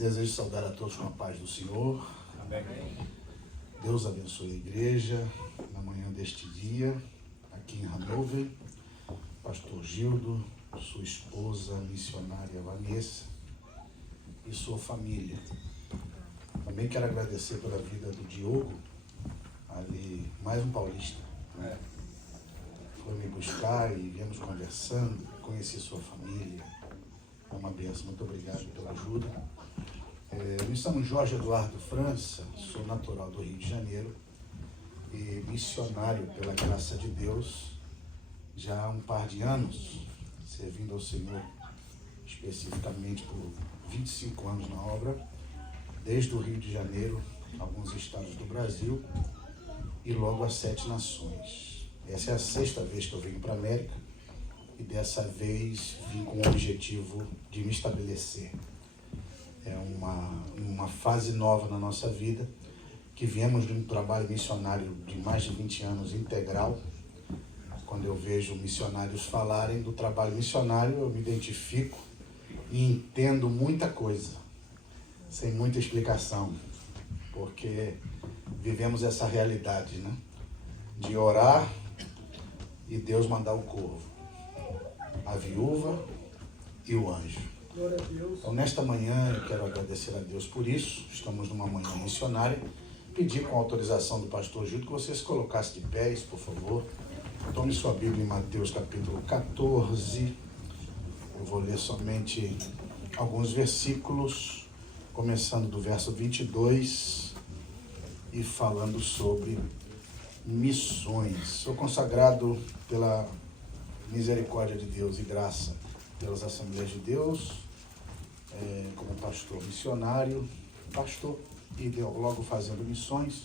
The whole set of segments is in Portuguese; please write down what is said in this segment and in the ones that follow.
Desejo saudar a todos com a paz do Senhor. Amém. Deus abençoe a igreja na manhã deste dia, aqui em Hannover. Pastor Gildo, sua esposa, missionária Vanessa e sua família. Também quero agradecer pela vida do Diogo, ali, mais um paulista. Foi me buscar e viemos conversando, conheci sua família. É uma bênção, muito obrigado pela ajuda. Me chamo Jorge Eduardo França, sou natural do Rio de Janeiro e missionário pela graça de Deus já há um par de anos, servindo ao Senhor especificamente por 25 anos na obra, desde o Rio de Janeiro, alguns estados do Brasil e logo as 7 nações. Essa é a 6ª vez que eu venho para a América e dessa vez vim com o objetivo de me estabelecer. É uma fase nova na nossa vida, que viemos de um trabalho missionário de mais de 20 anos integral. Quando eu vejo missionários falarem do trabalho missionário, eu me identifico e entendo muita coisa, sem muita explicação, porque vivemos essa realidade, né? De orar e Deus mandar o corvo, a viúva e o anjo. Então, nesta manhã, eu quero agradecer a Deus por isso. Estamos numa manhã missionária. Pedir com a autorização do pastor Gildo que você se colocasse de pés, por favor. Tome sua Bíblia em Mateus capítulo 14. Eu vou ler somente alguns versículos, começando do verso 22 e falando sobre missões. Sou consagrado pela misericórdia de Deus e graça pelas Assembleias de Deus, como pastor missionário, pastor e logo fazendo missões.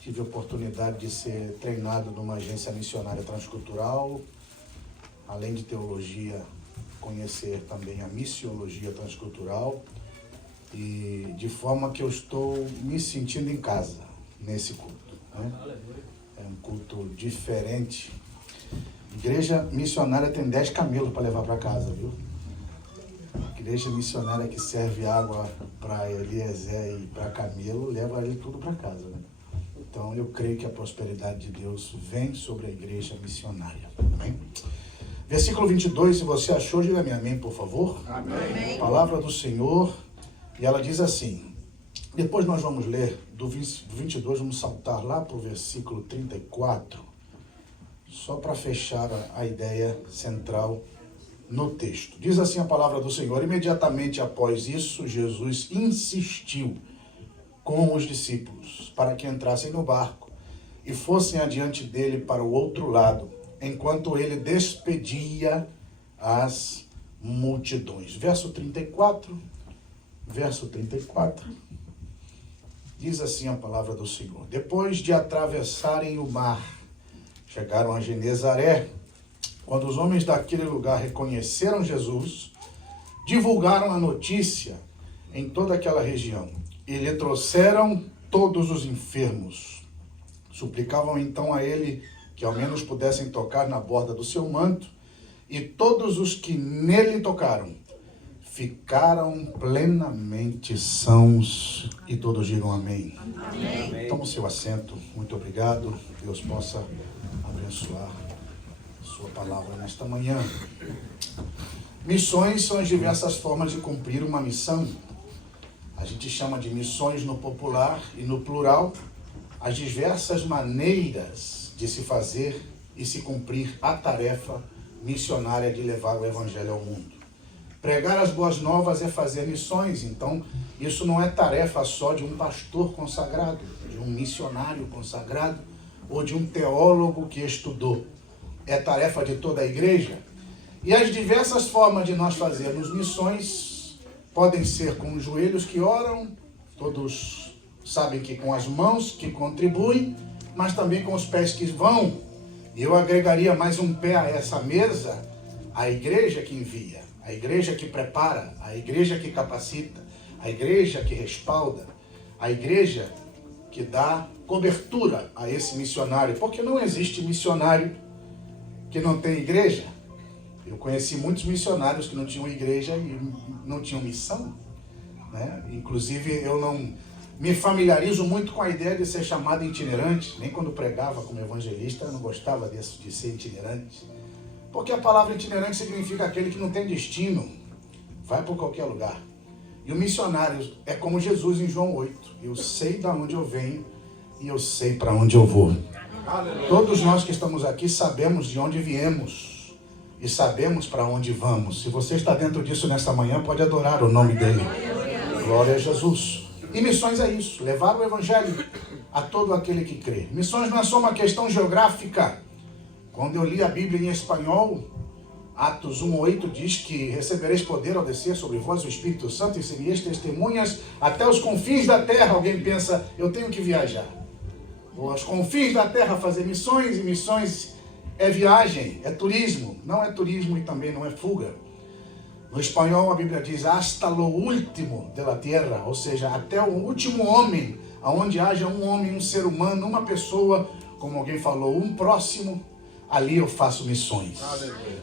Tive a oportunidade de ser treinado numa agência missionária transcultural, além de teologia, conhecer também a missiologia transcultural, e de forma que eu estou me sentindo em casa nesse culto, né? É um culto diferente. Igreja missionária tem 10 camelos para levar para casa, viu? Igreja missionária que serve água para Eliezer e para camelo, leva ali tudo para casa, né? Então eu creio que a prosperidade de Deus vem sobre a igreja missionária. Amém? Versículo 22, se você achou, diga amém, por favor. Amém. Palavra do Senhor, e ela diz assim. Depois nós vamos ler do 22, vamos saltar lá para o versículo 34, só para fechar a ideia central no texto. Diz assim a palavra do Senhor: imediatamente após isso, Jesus insistiu com os discípulos para que entrassem no barco e fossem adiante dele para o outro lado, enquanto ele despedia as multidões. Verso 34, diz assim a palavra do Senhor: depois de atravessarem o mar, chegaram a Genezaré. Quando os homens daquele lugar reconheceram Jesus, divulgaram a notícia em toda aquela região e lhe trouxeram todos os enfermos. Suplicavam então a ele que ao menos pudessem tocar na borda do seu manto, e todos os que nele tocaram ficaram plenamente sãos, e todos digam amém. Amém. Toma o seu assento. Muito obrigado. Deus possa abençoar sua palavra nesta manhã. Missões são as diversas formas de cumprir uma missão. A gente chama de missões no popular e no plural as diversas maneiras de se fazer e se cumprir a tarefa missionária de levar o evangelho ao mundo. Pregar as boas novas é fazer missões, então isso não é tarefa só de um pastor consagrado, de um missionário consagrado ou de um teólogo que estudou. É tarefa de toda a igreja. E as diversas formas de nós fazermos missões podem ser com os joelhos que oram, todos sabem que com as mãos que contribuem, mas também com os pés que vão. E eu agregaria mais um pé a essa mesa: a igreja que envia, a igreja que prepara, a igreja que capacita, a igreja que respalda, a igreja que dá cobertura a esse missionário, porque não existe missionário que não tem igreja. Eu conheci muitos missionários que não tinham igreja e não tinham missão. né? Inclusive, eu não me familiarizo muito com a ideia de ser chamado itinerante. Nem quando pregava como evangelista, eu não gostava disso, de ser itinerante. Porque a palavra itinerante significa aquele que não tem destino, vai por qualquer lugar. E o missionário é como Jesus em João 8. Eu sei de onde eu venho e eu sei para onde eu vou. Aleluia. Todos nós que estamos aqui sabemos de onde viemos e sabemos para onde vamos. Se você está dentro disso nesta manhã, pode adorar o nome dele. Glória a Jesus. E missões é isso, levar o evangelho a todo aquele que crê. Missões não é só uma questão geográfica. Quando eu li a Bíblia em espanhol, Atos 1:8 diz que recebereis poder ao descer sobre vós o Espírito Santo e sereis testemunhas até os confins da terra. Alguém pensa, eu tenho que viajar. Vou aos confins da terra fazer missões, e missões é viagem, é turismo. Não é turismo e também não é fuga. No espanhol a Bíblia diz hasta lo último de la tierra, ou seja, até o último homem, aonde haja um homem, um ser humano, uma pessoa, como alguém falou, um próximo, ali eu faço missões.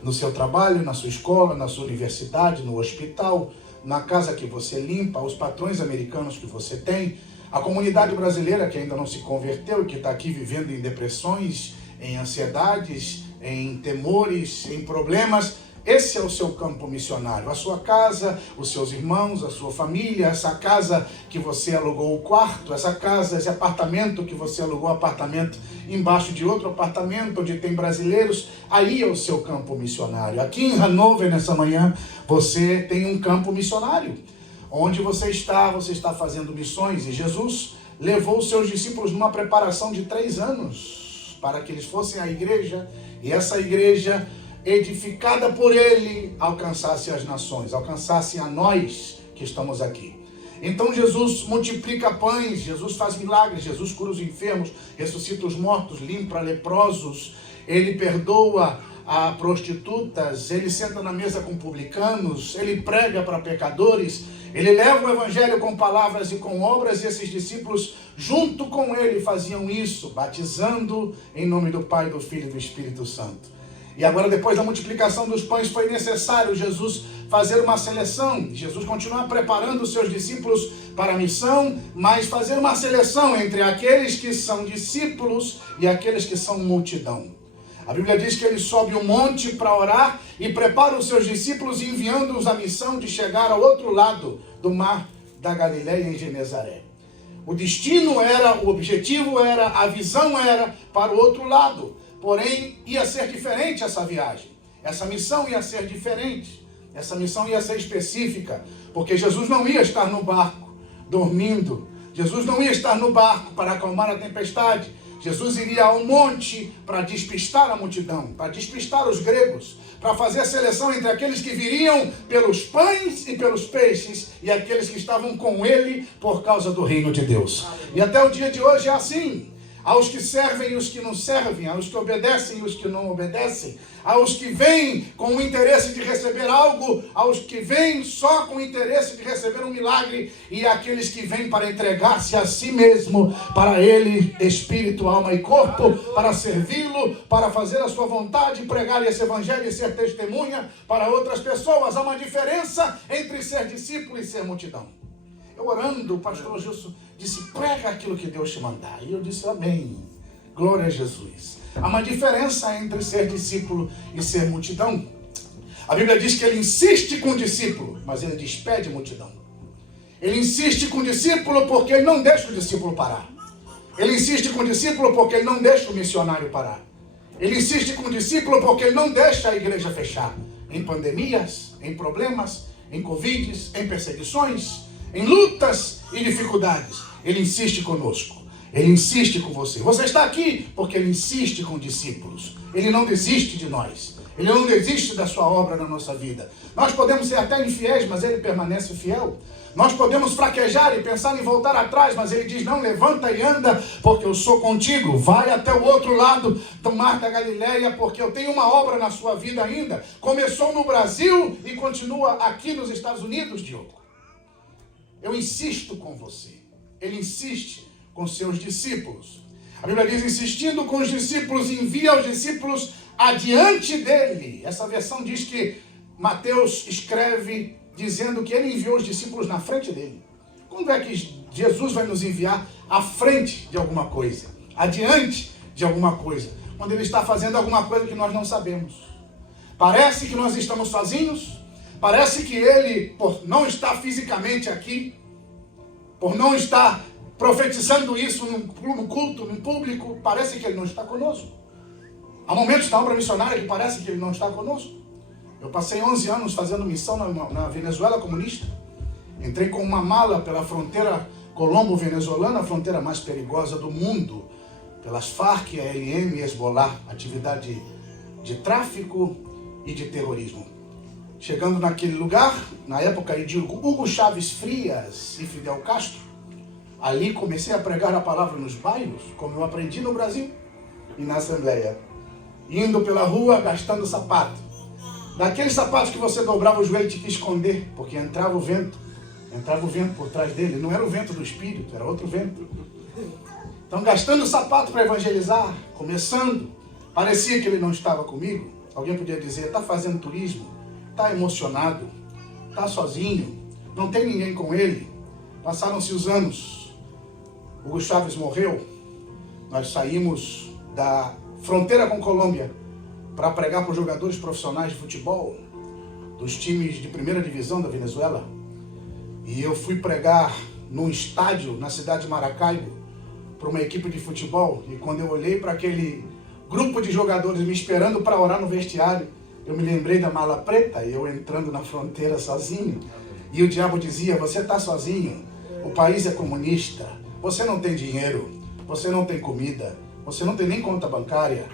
No seu trabalho, na sua escola, na sua universidade, no hospital, na casa que você limpa, os patrões americanos que você tem, a comunidade brasileira que ainda não se converteu e que está aqui vivendo em depressões, em ansiedades, em temores, em problemas. Esse é o seu campo missionário, a sua casa, os seus irmãos, a sua família, essa casa que você alugou o quarto, essa casa, esse apartamento que você alugou apartamento embaixo de outro apartamento, onde tem brasileiros, aí é o seu campo missionário. Aqui em Hannover, nessa manhã, você tem um campo missionário, onde você está fazendo missões, e Jesus levou os seus discípulos numa preparação de 3 anos, para que eles fossem à igreja, e essa igreja edificada por ele, alcançasse as nações, alcançasse a nós que estamos aqui. Então Jesus multiplica pães, Jesus faz milagres, Jesus cura os enfermos, ressuscita os mortos, limpa leprosos, ele perdoa a prostitutas, ele senta na mesa com publicanos, ele prega para pecadores, ele leva o evangelho com palavras e com obras, e esses discípulos junto com ele faziam isso, batizando em nome do Pai, do Filho e do Espírito Santo. E agora, depois da multiplicação dos pães, foi necessário Jesus fazer uma seleção. Jesus continua preparando os seus discípulos para a missão, mas fazer uma seleção entre aqueles que são discípulos e aqueles que são multidão. A Bíblia diz que ele sobe um monte para orar e prepara os seus discípulos, enviando-os à missão de chegar ao outro lado do mar da Galileia, em Genezaré. O destino era, o objetivo era, a visão era para o outro lado. Porém, ia ser diferente essa viagem. Essa missão ia ser diferente. Essa missão ia ser específica. Porque Jesus não ia estar no barco, dormindo. Jesus não ia estar no barco para acalmar a tempestade. Jesus iria ao monte para despistar a multidão, para despistar os gregos, para fazer a seleção entre aqueles que viriam pelos pães e pelos peixes e aqueles que estavam com ele por causa do reino de Deus. E até o dia de hoje é assim. Aos que servem e os que não servem, aos que obedecem e os que não obedecem, aos que vêm com o interesse de receber algo, aos que vêm só com o interesse de receber um milagre, e aqueles que vêm para entregar-se a si mesmo, para ele, espírito, alma e corpo, para servi-lo, para fazer a sua vontade, pregar esse evangelho e ser testemunha para outras pessoas. Há uma diferença entre ser discípulo e ser multidão. Eu orando, o pastor Gilson disse, prega aquilo que Deus te mandar. E eu disse, amém. Glória a Jesus. Há uma diferença entre ser discípulo e ser multidão. A Bíblia diz que ele insiste com o discípulo, mas ele despede a multidão. Ele insiste com o discípulo porque ele não deixa o discípulo parar. Ele insiste com o discípulo porque ele não deixa o missionário parar. Ele insiste com o discípulo porque ele não deixa a igreja fechar. Em pandemias, em problemas, em covides, em perseguições, em lutas e dificuldades. Ele insiste conosco. Ele insiste com você. Você está aqui porque ele insiste com discípulos. Ele não desiste de nós. Ele não desiste da sua obra na nossa vida. Nós podemos ser até infiéis, mas ele permanece fiel. Nós podemos fraquejar e pensar em voltar atrás, mas ele diz, não, levanta e anda, porque eu sou contigo. Vai até o outro lado do mar da Galileia, porque eu tenho uma obra na sua vida ainda. Começou no Brasil e continua aqui nos Estados Unidos, Diogo. Eu insisto com você. Ele insiste com seus discípulos. A Bíblia diz, insistindo com os discípulos, envia os discípulos adiante dele. Essa versão diz que Mateus escreve dizendo que ele enviou os discípulos na frente dele. Quando é que Jesus vai nos enviar à frente de alguma coisa? Adiante de alguma coisa? Quando ele está fazendo alguma coisa que nós não sabemos. Parece que nós estamos sozinhos. Parece que ele, por não estar fisicamente aqui, por não estar profetizando isso no culto, no público, parece que ele não está conosco. Há momentos na obra missionária que parece que ele não está conosco. Eu passei 11 anos fazendo missão na Venezuela comunista. Entrei com uma mala pela fronteira colombo-venezuelana, a fronteira mais perigosa do mundo, pelas Farc, ALM e Hezbollah, atividade de tráfico e de terrorismo. Chegando naquele lugar, na época de Hugo Chávez Frias e Fidel Castro, ali comecei a pregar a palavra nos bairros, como eu aprendi no Brasil e na Assembleia. Indo pela rua, gastando sapato. Daqueles sapatos que você dobrava o joelho e tinha que esconder, porque entrava o vento por trás dele. Não era o vento do Espírito, era outro vento. Então, gastando sapato para evangelizar, começando, parecia que ele não estava comigo. Alguém podia dizer, está fazendo turismo, está emocionado, está sozinho, não tem ninguém com ele. Passaram-se os anos, Hugo Chávez morreu, nós saímos da fronteira com Colômbia para pregar para os jogadores profissionais de futebol dos times de primeira divisão da Venezuela. E eu fui pregar num estádio na cidade de Maracaibo para uma equipe de futebol. E quando eu olhei para aquele grupo de jogadores me esperando para orar no vestiário, eu me lembrei da mala preta, eu entrando na fronteira sozinho. E o diabo dizia, você está sozinho, o país é comunista, você não tem dinheiro, você não tem comida, você não tem nem conta bancária.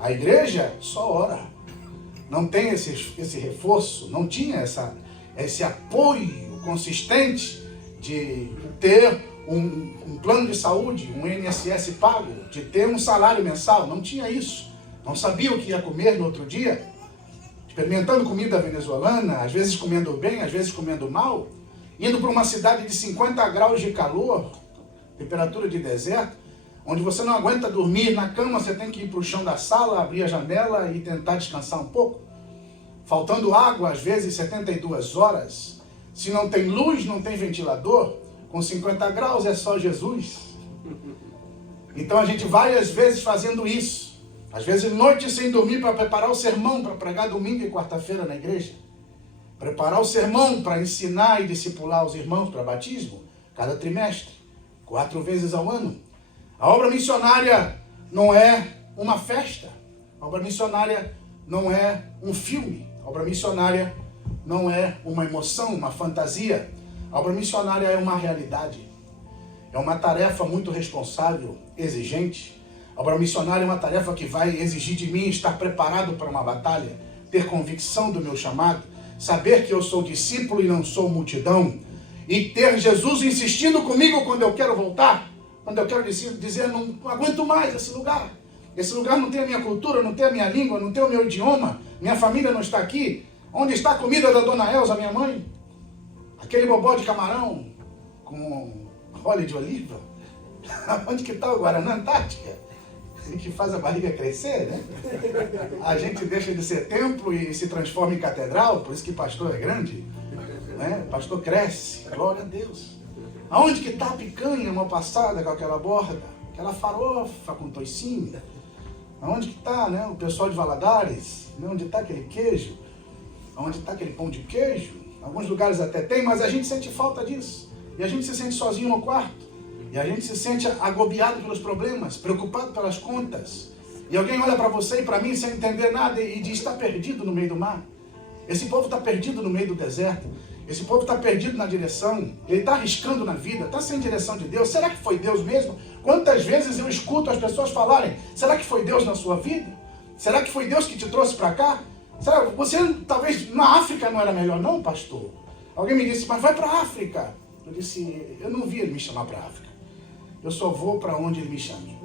A igreja só ora. Não tem esse reforço, não tinha esse apoio consistente de ter um plano de saúde, um INSS pago, de ter um salário mensal. Não tinha isso. Não sabia o que ia comer no outro dia. Experimentando comida venezuelana, às vezes comendo bem, às vezes comendo mal. Indo para uma cidade de 50 graus de calor, temperatura de deserto, onde você não aguenta dormir na cama, você tem que ir para o chão da sala, abrir a janela e tentar descansar um pouco. Faltando água, às vezes 72 horas. Se não tem luz, não tem ventilador. Com 50 graus é só Jesus. Então a gente vai às vezes fazendo isso. Às vezes noite sem dormir para preparar o sermão, para pregar domingo e quarta-feira na igreja. Preparar o sermão para ensinar e discipular os irmãos para batismo, cada trimestre, 4 vezes ao ano. A obra missionária não é uma festa. A obra missionária não é um filme. A obra missionária não é uma emoção, uma fantasia. A obra missionária é uma realidade. É uma tarefa muito responsável, exigente. A obra missionária é uma tarefa que vai exigir de mim estar preparado para uma batalha, ter convicção do meu chamado, saber que eu sou discípulo e não sou multidão, e ter Jesus insistindo comigo quando eu quero voltar, quando eu quero dizer, não aguento mais esse lugar. Esse lugar não tem a minha cultura, não tem a minha língua, não tem o meu idioma, minha família não está aqui. Onde está a comida da dona Elza, minha mãe? Aquele bobó de camarão com óleo de oliva? Onde que está o Guaraná Antártica? Que faz a barriga crescer, né? A gente deixa de ser templo e se transforma em catedral, por isso que pastor é grande, né? Pastor cresce, glória a Deus. Aonde que está a picanha, uma passada com aquela borda? Aquela farofa com toicinho? Aonde que está, né, o pessoal de Valadares? Onde está aquele queijo? Onde está aquele pão de queijo? Alguns lugares até tem, mas a gente sente falta disso. E a gente se sente sozinho no quarto. E a gente se sente agobiado pelos problemas, preocupado pelas contas. E alguém olha para você e para mim sem entender nada e diz, está perdido no meio do mar. Esse povo está perdido no meio do deserto. Esse povo está perdido na direção. Ele está arriscando na vida, está sem direção de Deus. Será que foi Deus mesmo? Quantas vezes eu escuto as pessoas falarem, será que foi Deus na sua vida? Será que foi Deus que te trouxe para cá? Será que você talvez na África não era melhor não, pastor? Alguém me disse, mas vai para a África. Eu disse, eu não vi ele me chamar para a África. Eu só vou para onde ele me chame.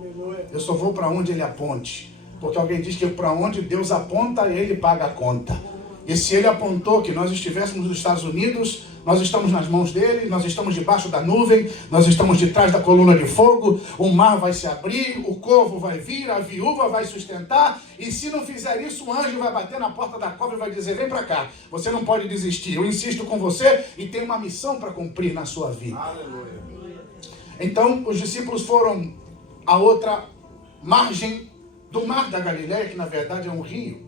Eu só vou para onde ele aponte. Porque alguém diz que para onde Deus aponta, ele paga a conta. E se ele apontou que nós estivéssemos nos Estados Unidos, nós estamos nas mãos dele, nós estamos debaixo da nuvem, nós estamos de trás da coluna de fogo, o mar vai se abrir, o corvo vai vir, a viúva vai sustentar, e se não fizer isso, o anjo vai bater na porta da cova e vai dizer, vem para cá, você não pode desistir, eu insisto com você e tenho uma missão para cumprir na sua vida. Aleluia. Então, os discípulos foram à outra margem do mar da Galileia, que na verdade é um rio,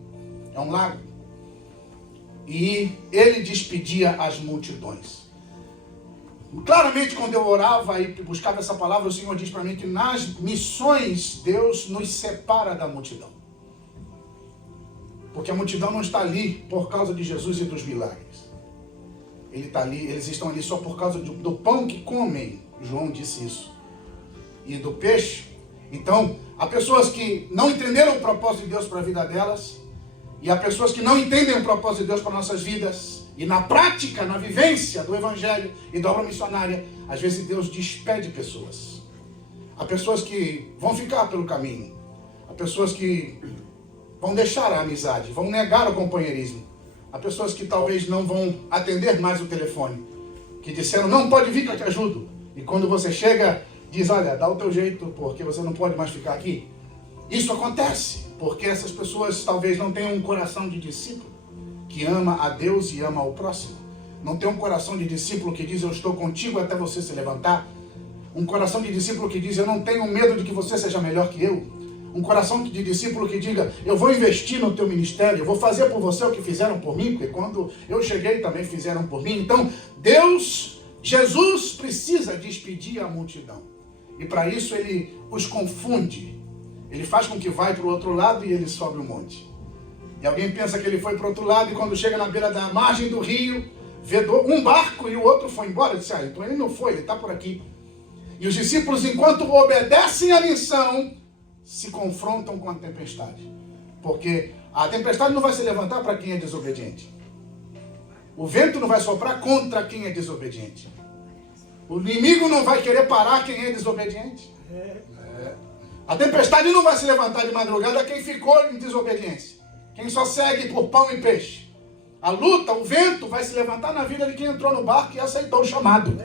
é um lago. E ele despedia as multidões. Claramente, quando eu orava e buscava essa palavra, o Senhor diz para mim que nas missões, Deus nos separa da multidão. Porque a multidão não está ali por causa de Jesus e dos milagres. Ele está ali, eles estão ali só por causa do pão que comem. João disse isso. E do peixe. Então, há pessoas que não entenderam o propósito de Deus para a vida delas. E há pessoas que não entendem o propósito de Deus para nossas vidas. E na prática, na vivência do Evangelho e da obra missionária, às vezes Deus despede pessoas. Há pessoas que vão ficar pelo caminho. Há pessoas que vão deixar a amizade, vão negar o companheirismo. Há pessoas que talvez não vão atender mais o telefone. Que disseram, não, pode vir que eu te ajudo. E quando você chega, diz, olha, dá o teu jeito, porque você não pode mais ficar aqui. Isso acontece. Porque essas pessoas talvez não tenham um coração de discípulo que ama a Deus e ama ao próximo. Não tem um coração de discípulo que diz, eu estou contigo até você se levantar. Um coração de discípulo que diz, eu não tenho medo de que você seja melhor que eu. Um coração de discípulo que diga, eu vou investir no teu ministério, eu vou fazer por você o que fizeram por mim, porque quando eu cheguei também fizeram por mim. Então, Jesus precisa despedir a multidão. E para isso ele os confunde. Ele faz com que vai para o outro lado e ele sobe o monte. E alguém pensa que ele foi para o outro lado e quando chega na beira da margem do rio, vê um barco e o outro foi embora. Disse, então ele não foi, ele está por aqui. E os discípulos, enquanto obedecem à missão, se confrontam com a tempestade. Porque a tempestade não vai se levantar para quem é desobediente. O vento não vai soprar contra quem é desobediente. O inimigo não vai querer parar quem é desobediente. A tempestade não vai se levantar de madrugada quem ficou em desobediência. Quem só segue por pão e peixe. A luta, o vento vai se levantar na vida de quem entrou no barco e aceitou o chamado.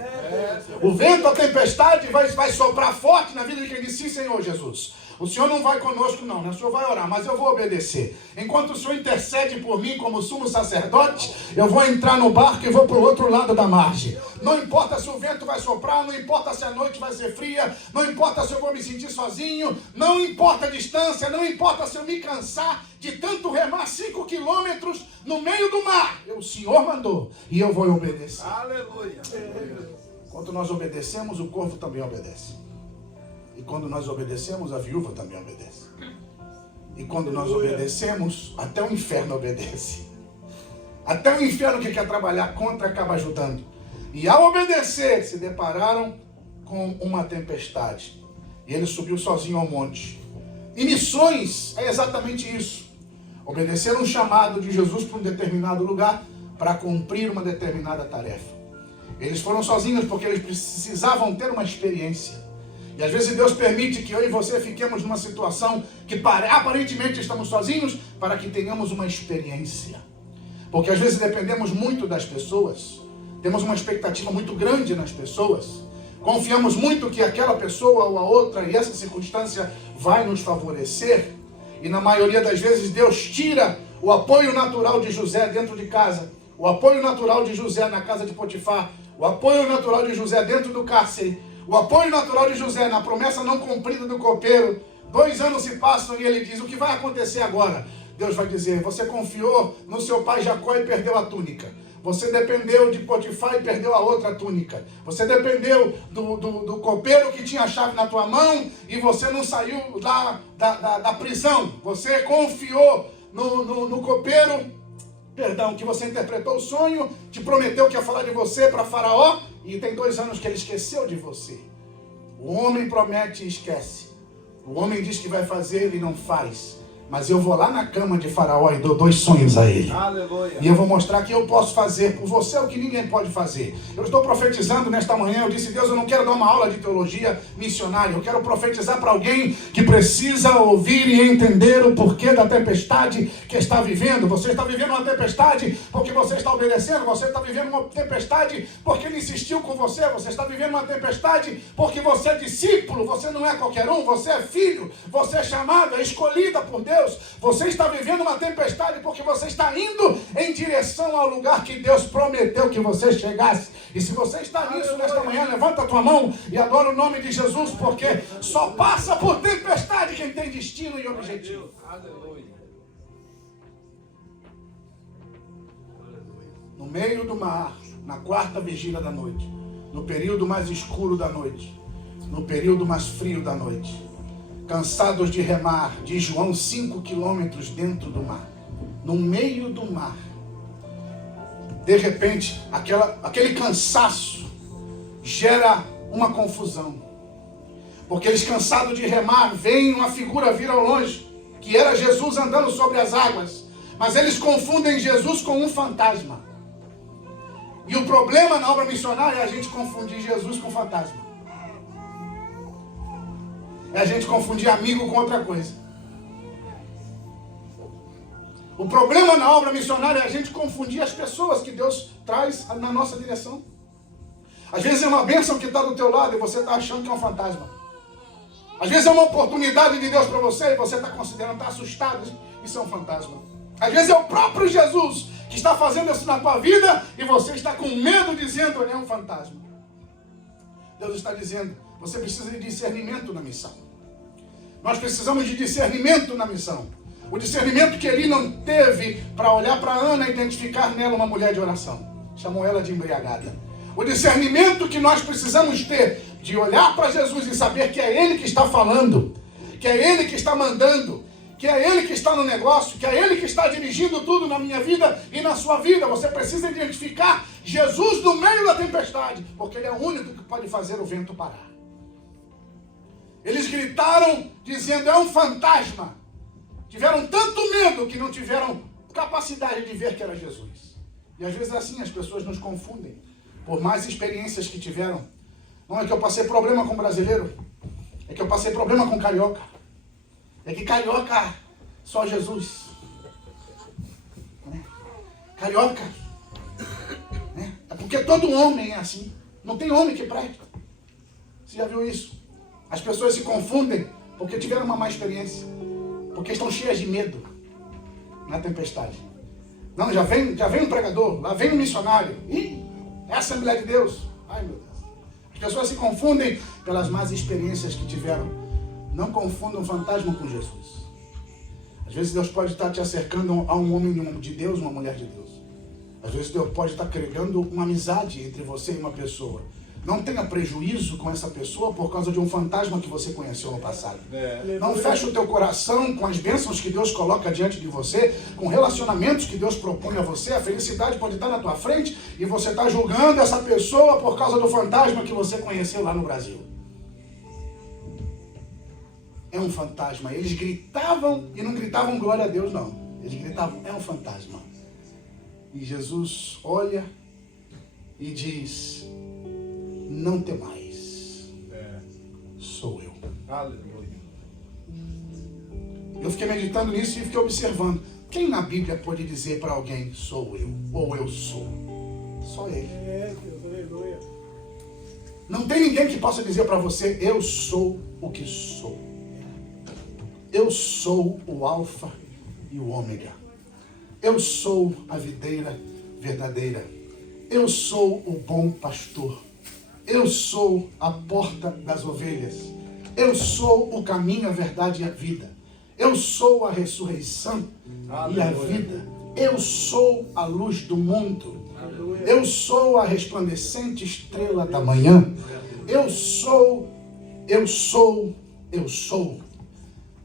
O vento, a tempestade vai soprar forte na vida de quem disse, sim, Senhor Jesus. O Senhor não vai conosco não, né? O Senhor vai orar, mas eu vou obedecer. Enquanto o Senhor intercede por mim como sumo sacerdote, eu vou entrar no barco e vou para o outro lado da margem. Não importa se o vento vai soprar, não importa se a noite vai ser fria, não importa se eu vou me sentir sozinho, não importa a distância, não importa se eu me cansar de tanto remar 5 quilômetros no meio do mar. O Senhor mandou e eu vou obedecer. Aleluia. Quando nós obedecemos, o corvo também obedece. E quando nós obedecemos, a viúva também obedece. E quando nós obedecemos, até o inferno obedece. Até o inferno que quer trabalhar contra acaba ajudando. E ao obedecer, se depararam com uma tempestade. E ele subiu sozinho ao monte. E missões é exatamente isso. Obedecer um chamado de Jesus para um determinado lugar para cumprir uma determinada tarefa. Eles foram sozinhos porque eles precisavam ter uma experiência. E às vezes Deus permite que eu e você fiquemos numa situação que aparentemente estamos sozinhos para que tenhamos uma experiência. Porque às vezes dependemos muito das pessoas, temos uma expectativa muito grande nas pessoas, confiamos muito que aquela pessoa ou a outra e essa circunstância vai nos favorecer. E na maioria das vezes Deus tira o apoio natural de José dentro de casa, o apoio natural de José na casa de Potifar, o apoio natural de José dentro do cárcere, o apoio natural de José na promessa não cumprida do copeiro. 2 anos se passam e ele diz, o que vai acontecer agora? Deus vai dizer, você confiou no seu pai Jacó e perdeu a túnica. Você dependeu de Potifar e perdeu a outra túnica. Você dependeu do copeiro que tinha a chave na tua mão e você não saiu lá da prisão. Você confiou no copeiro, que você interpretou o sonho, te prometeu que ia falar de você para Faraó, e tem 2 anos que ele esqueceu de você. O homem promete e esquece. O homem diz que vai fazer e não faz. Mas eu vou lá na cama de Faraó e dou 2 sonhos a ele. Aleluia. E eu vou mostrar que eu posso fazer por você o que ninguém pode fazer. Eu estou profetizando nesta manhã. Eu disse, Deus, eu não quero dar uma aula de teologia missionária. Eu quero profetizar para alguém que precisa ouvir e entender o porquê da tempestade que está vivendo. Você está vivendo uma tempestade porque você está obedecendo. Você está vivendo uma tempestade porque ele insistiu com você. Você está vivendo uma tempestade porque você é discípulo. Você não é qualquer um. Você é filho. Você é chamado, é escolhida por Deus. Você está vivendo uma tempestade porque você está indo em direção ao lugar que Deus prometeu que você chegasse. E se você está nisso nesta manhã, levanta a tua mão e adora o nome de Jesus, porque só passa por tempestade quem tem destino e objetivo. Aleluia. No meio do mar, na 4ª vigília da noite, no período mais escuro da noite, no período mais frio da noite, cansados de remar, diz João, 5 quilômetros dentro do mar, no meio do mar. De repente, aquele cansaço gera uma confusão. Porque eles, cansados de remar, veem uma figura vir ao longe, que era Jesus andando sobre as águas. Mas eles confundem Jesus com um fantasma. E o problema na obra missionária é a gente confundir Jesus com fantasma. É a gente confundir amigo com outra coisa. O problema na obra missionária é a gente confundir as pessoas que Deus traz na nossa direção. Às vezes é uma bênção que está do teu lado e você está achando que é um fantasma. Às vezes é uma oportunidade de Deus para você e você está considerando, está assustado, isso é um fantasma. Às vezes é o próprio Jesus que está fazendo isso na tua vida e você está com medo dizendo, ele é um fantasma. Deus está dizendo, você precisa de discernimento na missão. Nós precisamos de discernimento na missão. O discernimento que ele não teve para olhar para Ana e identificar nela uma mulher de oração. Chamou ela de embriagada. O discernimento que nós precisamos ter de olhar para Jesus e saber que é ele que está falando, que é ele que está mandando, que é ele que está no negócio, que é ele que está dirigindo tudo na minha vida e na sua vida. Você precisa identificar Jesus no meio da tempestade, porque ele é o único que pode fazer o vento parar. Eles gritaram dizendo, é um fantasma. Tiveram tanto medo que não tiveram capacidade de ver que era Jesus. E às vezes assim as pessoas nos confundem. Por mais experiências que tiveram. Não é que eu passei problema com brasileiro. É que eu passei problema com carioca. É que carioca, só Jesus. Carioca. É porque todo homem é assim. Não tem homem que presta. Você já viu isso? As pessoas se confundem porque tiveram uma má experiência. Porque estão cheias de medo na tempestade. Não, já vem um pregador, lá vem um missionário. Ih, é a Assembleia de Deus. Ai, meu Deus. As pessoas se confundem pelas más experiências que tiveram. Não confundam fantasma com Jesus. Às vezes Deus pode estar te acercando a um homem de Deus, uma mulher de Deus. Às vezes Deus pode estar criando uma amizade entre você e uma pessoa. Não tenha prejuízo com essa pessoa por causa de um fantasma que você conheceu no passado. Não feche o teu coração com as bênçãos que Deus coloca diante de você, com relacionamentos que Deus propõe a você. A felicidade pode estar na tua frente e você está julgando essa pessoa por causa do fantasma que você conheceu lá no Brasil. É um fantasma. Eles gritavam e não gritavam glória a Deus, não. Eles gritavam, é um fantasma. E Jesus olha e diz, não temais, sou eu. Aleluia. Eu fiquei meditando nisso e fiquei observando. Quem na Bíblia pode dizer para alguém, sou eu, ou eu sou? Só ele. Aleluia. Não tem ninguém que possa dizer para você, eu sou o que sou. Eu sou o Alfa e o Ômega. Eu sou a videira verdadeira. Eu sou o bom pastor. Eu sou a porta das ovelhas. Eu sou o caminho, a verdade e a vida. Eu sou a ressurreição e a vida. Eu sou a luz do mundo. Eu sou a resplandecente estrela da manhã. Eu sou.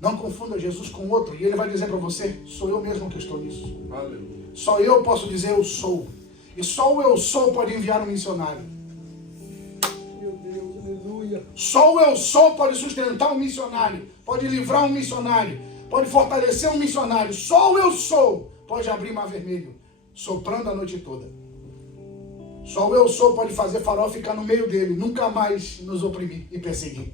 Não confunda Jesus com outro. E ele vai dizer para você, sou eu mesmo que estou nisso. Só eu posso dizer eu sou. E só o eu sou pode enviar um missionário. Só o eu sou pode sustentar um missionário, pode livrar um missionário, pode fortalecer um missionário. Só o eu sou pode abrir mar vermelho, soprando a noite toda. Só o eu sou pode fazer Faraó ficar no meio dele, nunca mais nos oprimir e perseguir.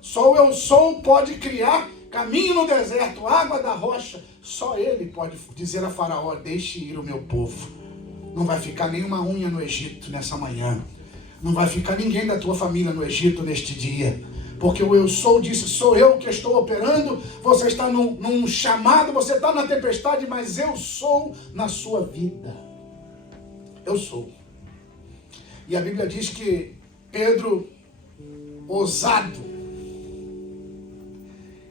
Só o eu sou pode criar caminho no deserto, água da rocha. Só ele pode dizer a Faraó: deixe ir o meu povo. Não vai ficar nenhuma unha no Egito nessa manhã. Não vai ficar ninguém da tua família no Egito neste dia. Porque o eu sou disse: sou eu que estou operando. Você está num chamado, você está na tempestade, mas eu sou na sua vida. Eu sou. E a Bíblia diz que Pedro, ousado,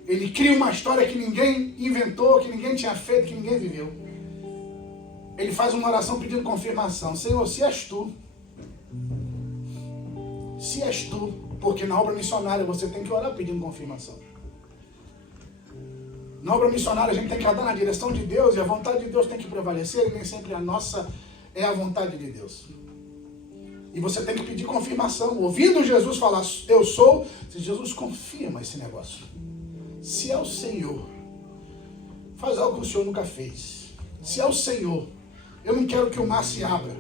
ele cria uma história que ninguém inventou, que ninguém tinha feito, que ninguém viveu. Ele faz uma oração pedindo confirmação. Senhor, se és tu, porque na obra missionária você tem que orar pedindo confirmação. Na obra missionária a gente tem que andar na direção de Deus e a vontade de Deus tem que prevalecer e nem sempre a nossa é a vontade de Deus. E você tem que pedir confirmação. Ouvindo Jesus falar, eu sou, se Jesus confirma esse negócio. Se é o Senhor, faz algo que o Senhor nunca fez. Se é o Senhor, eu não quero que o mar se abra.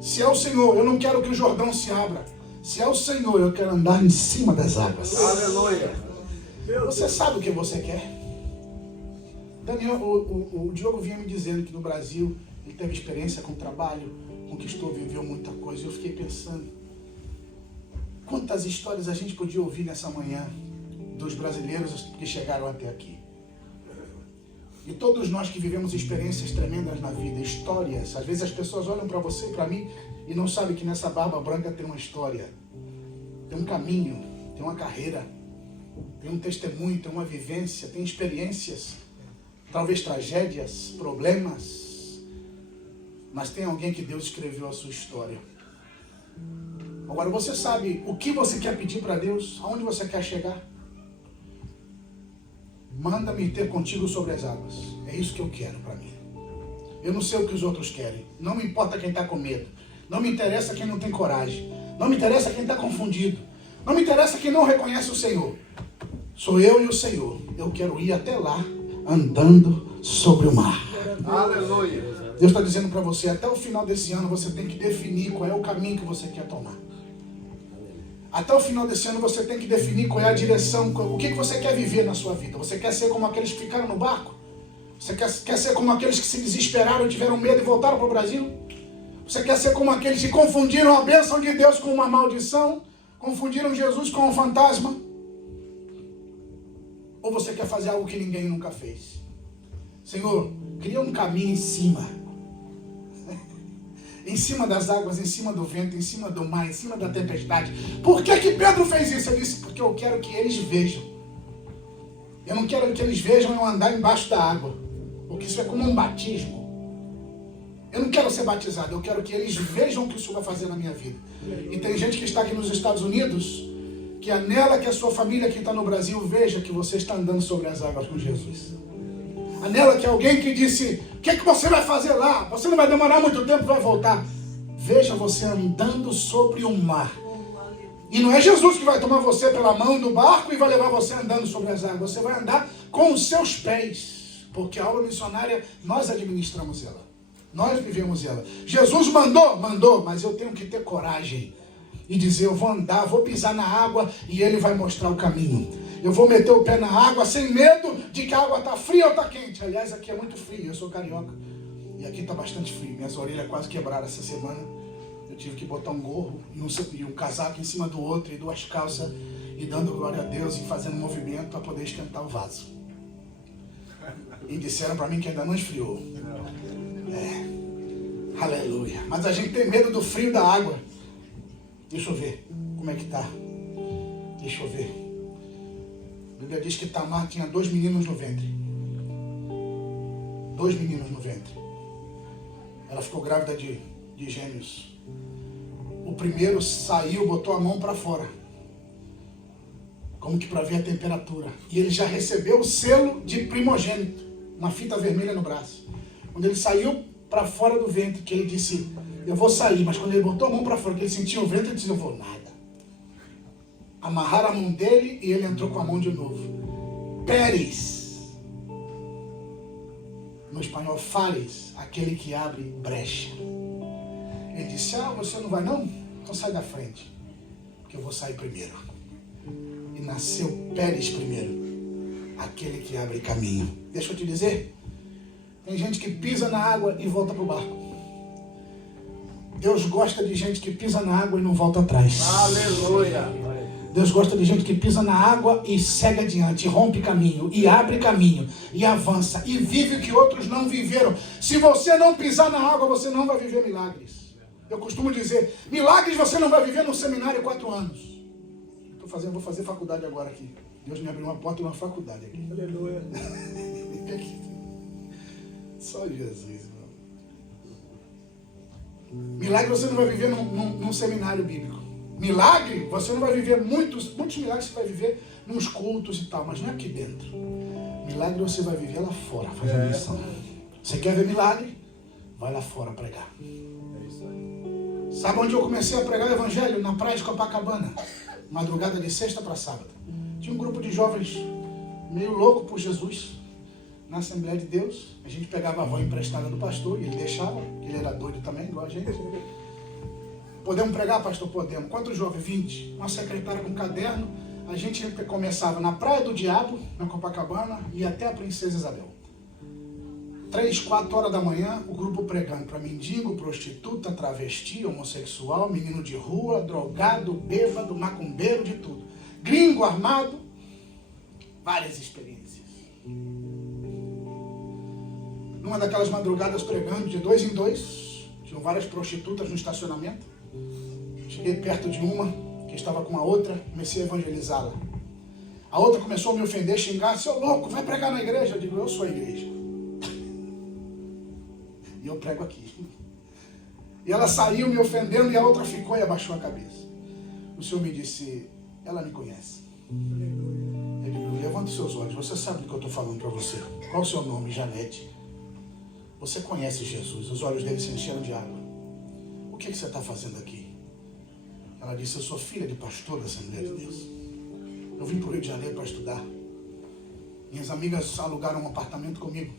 Se é o Senhor, eu não quero que o Jordão se abra. Se é o Senhor, eu quero andar em cima das águas. Aleluia. Você sabe o que você quer? Daniel, o Diogo vinha me dizendo que no Brasil ele teve experiência com trabalho, conquistou, viveu muita coisa. Eu fiquei pensando, quantas histórias a gente podia ouvir nessa manhã dos brasileiros que chegaram até aqui. E todos nós que vivemos experiências tremendas na vida, histórias. Às vezes as pessoas olham para você e para mim e não sabem que nessa barba branca tem uma história, tem um caminho, tem uma carreira, tem um testemunho, tem uma vivência, tem experiências, talvez tragédias, problemas, mas tem alguém que Deus escreveu a sua história. Agora você sabe o que você quer pedir para Deus, aonde você quer chegar? Manda-me ter contigo sobre as águas. É isso que eu quero para mim. Eu não sei o que os outros querem. Não me importa quem está com medo. Não me interessa quem não tem coragem. Não me interessa quem está confundido. Não me interessa quem não reconhece o Senhor. Sou eu e o Senhor. Eu quero ir até lá, andando sobre o mar. Aleluia. Deus está dizendo para você, até o final desse ano você tem que definir qual é o caminho que você quer tomar. Até o final desse ano você tem que definir qual é a direção, o que você quer viver na sua vida. Você quer ser como aqueles que ficaram no barco? Você quer ser como aqueles que se desesperaram, tiveram medo e voltaram para o Brasil? Você quer ser como aqueles que confundiram a bênção de Deus com uma maldição? Confundiram Jesus com um fantasma? Ou você quer fazer algo que ninguém nunca fez? Senhor, cria um caminho em cima. Em cima das águas, em cima do vento, em cima do mar, em cima da tempestade. Por que Pedro fez isso? Ele disse, porque eu quero que eles vejam. Eu não quero que eles vejam eu andar embaixo da água. Porque isso é como um batismo. Eu não quero ser batizado, eu quero que eles vejam o que isso vai fazer na minha vida. E tem gente que está aqui nos Estados Unidos, que anela que a sua família que está no Brasil veja que você está andando sobre as águas com Jesus. Anela que alguém que disse, o que você vai fazer lá? Você não vai demorar muito tempo, vai voltar. Veja você andando sobre o mar. E não é Jesus que vai tomar você pela mão do barco e vai levar você andando sobre as águas. Você vai andar com os seus pés. Porque a obra missionária, nós administramos ela. Nós vivemos ela. Jesus mandou, mas eu tenho que ter coragem. E dizer, eu vou andar, vou pisar na água e Ele vai mostrar o caminho. Eu vou meter o pé na água sem medo de que a água está fria ou está quente. Aliás, aqui é muito frio, eu sou carioca. E aqui está bastante frio. Minhas orelhas quase quebraram essa semana. Eu tive que botar um gorro e um casaco em cima do outro e 2 calças. E dando glória a Deus e fazendo movimento para poder esquentar o vaso. E disseram para mim que ainda não esfriou. Aleluia. Mas a gente tem medo do frio da água. Deixa eu ver como é que tá. Deixa eu ver. A Bíblia diz que Tamar tinha 2 meninos no ventre. 2 meninos no ventre. Ela ficou grávida de gêmeos. O primeiro saiu, botou a mão para fora. Como que para ver a temperatura. E ele já recebeu o selo de primogênito. Uma fita vermelha no braço. Quando ele saiu para fora do ventre, que ele disse, eu vou sair. Mas quando ele botou a mão para fora, que ele sentiu o ventre, ele disse, eu vou nada. Amarraram a mão dele e ele entrou com a mão de novo. Pérez. No espanhol, fares, aquele que abre brecha. Ele disse, você não vai não? Então sai da frente, que eu vou sair primeiro. E nasceu Pérez primeiro, aquele que abre caminho. Deixa eu te dizer, tem gente que pisa na água e volta para o barco. Deus gosta de gente que pisa na água e não volta atrás. Aleluia. Deus gosta de gente que pisa na água e segue adiante, rompe caminho, e abre caminho, e avança, e vive o que outros não viveram. Se você não pisar na água, você não vai viver milagres. Eu costumo dizer, milagres você não vai viver num seminário 4 anos. Vou fazer faculdade agora aqui. Deus me abriu uma porta e uma faculdade aqui. Aleluia. Só Jesus, irmão. Milagre você não vai viver num seminário bíblico. Milagre, você não vai viver muitos milagres você vai viver nos cultos e tal, mas não é aqui dentro. Milagre você vai viver lá fora, fazendo missão. Você quer ver milagre? Vai lá fora pregar. É isso aí. Sabe onde eu comecei a pregar o evangelho? Na praia de Copacabana. Madrugada de sexta para sábado. Tinha um grupo de jovens meio louco por Jesus na Assembleia de Deus. A gente pegava a van emprestada do pastor e ele deixava, ele era doido também, igual a gente. Podemos pregar, pastor? Podemos. Quantos jovens? 20. Uma secretária com caderno. A gente começava na Praia do Diabo, na Copacabana, e até a Princesa Isabel. 3, 4 horas da manhã, o grupo pregando para mendigo, prostituta, travesti, homossexual, menino de rua, drogado, bêbado, macumbeiro, de tudo. Gringo armado, várias experiências. Numa daquelas madrugadas pregando, de 2 em 2, tinham várias prostitutas no estacionamento. Cheguei perto de uma, que estava com a outra, comecei a evangelizá-la. A outra começou a me ofender, xingar, seu louco, vai pregar na igreja. Eu digo, eu sou a igreja. E eu prego aqui. E ela saiu me ofendendo e a outra ficou e abaixou a cabeça. O Senhor me disse, ela me conhece. Eu digo, levanta os seus olhos, você sabe do que eu estou falando para você. Qual o seu nome? Janete. Você conhece Jesus, os olhos dele se encheram de água. O que você está fazendo aqui? Ela disse, eu sou filha de pastor da Assembleia de Deus. Eu vim para o Rio de Janeiro para estudar. Minhas amigas alugaram um apartamento comigo.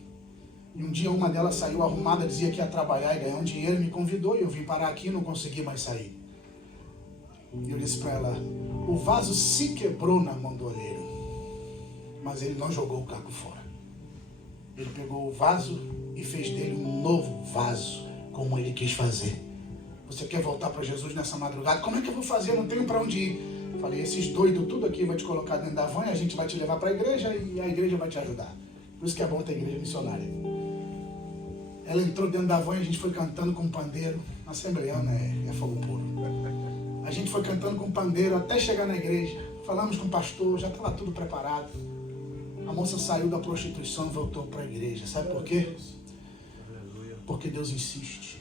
E um dia uma delas saiu arrumada, dizia que ia trabalhar e ganhar um dinheiro, me convidou e eu vim parar aqui e não consegui mais sair. E eu disse para ela, o vaso se quebrou na mão do olheiro, mas ele não jogou o caco fora. Ele pegou o vaso e fez dele um novo vaso, como ele quis fazer. Você quer voltar para Jesus nessa madrugada? Como é que eu vou fazer? Eu não tenho para onde ir. Falei, esses doidos tudo aqui vai te colocar dentro da van e a gente vai te levar para a igreja e a igreja vai te ajudar. Por isso que é bom ter igreja missionária. Ela entrou dentro da van e a gente foi cantando com pandeiro. Assembleiana é fogo puro. A gente foi cantando com pandeiro até chegar na igreja. Falamos com o pastor, já estava tudo preparado. A moça saiu da prostituição e voltou para a igreja. Sabe por quê? Porque Deus insiste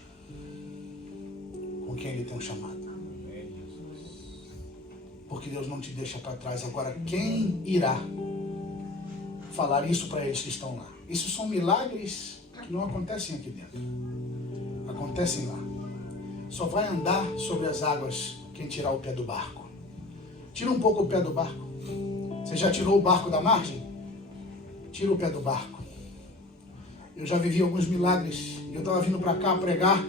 com quem Ele tem um chamado. Porque Deus não te deixa para trás. Agora, quem irá falar isso para eles que estão lá? Isso são milagres que não acontecem aqui dentro. Acontecem lá. Só vai andar sobre as águas quem tirar o pé do barco. Tira um pouco o pé do barco. Você já tirou o barco da margem? Tira o pé do barco. Eu já vivi alguns milagres. Eu estava vindo para cá pregar.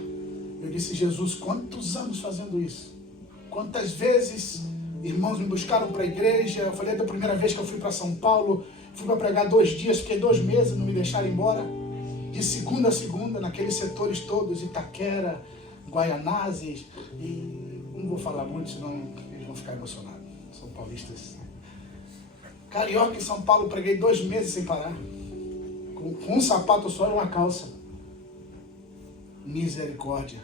Eu disse, Jesus, quantos anos fazendo isso? Quantas vezes irmãos me buscaram para a igreja? Eu falei da primeira vez que eu fui para São Paulo. Fui para pregar 2 dias, fiquei 2 meses, não me deixaram embora. De segunda a segunda, naqueles setores todos, Itaquera, Guaianazes. E não vou falar muito, senão eles vão ficar emocionados. São paulistas. Carioca em São Paulo, preguei 2 meses sem parar. Com um sapato só e uma calça. Misericórdia.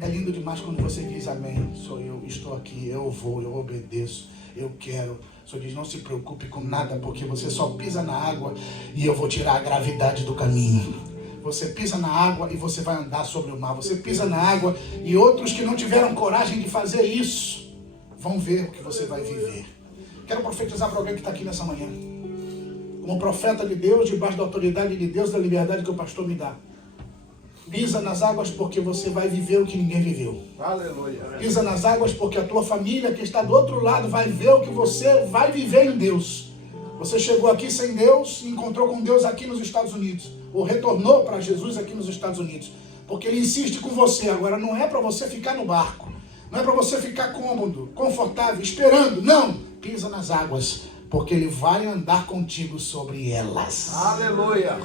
É lindo demais quando você diz amém. Sou eu, estou aqui, eu vou, eu obedeço, eu quero. O Senhor diz, não se preocupe com nada, porque você só pisa na água e eu vou tirar a gravidade do caminho. Você pisa na água e você vai andar sobre o mar. Você pisa na água e outros que não tiveram coragem de fazer isso vão ver o que você vai viver. Quero profetizar para alguém que está aqui nessa manhã. Como profeta de Deus, debaixo da autoridade de Deus, da liberdade que o pastor me dá. Pisa nas águas porque você vai viver o que ninguém viveu. Aleluia. Pisa nas águas porque a tua família que está do outro lado vai ver o que você vai viver em Deus. Você chegou aqui sem Deus e encontrou com Deus aqui nos Estados Unidos. ou retornou para Jesus aqui nos Estados Unidos. Porque ele insiste com você. Agora, não é para você ficar no barco. Não é para você ficar cômodo, confortável, esperando. Não, pisa nas águas, porque ele vai andar contigo sobre elas. Aleluia.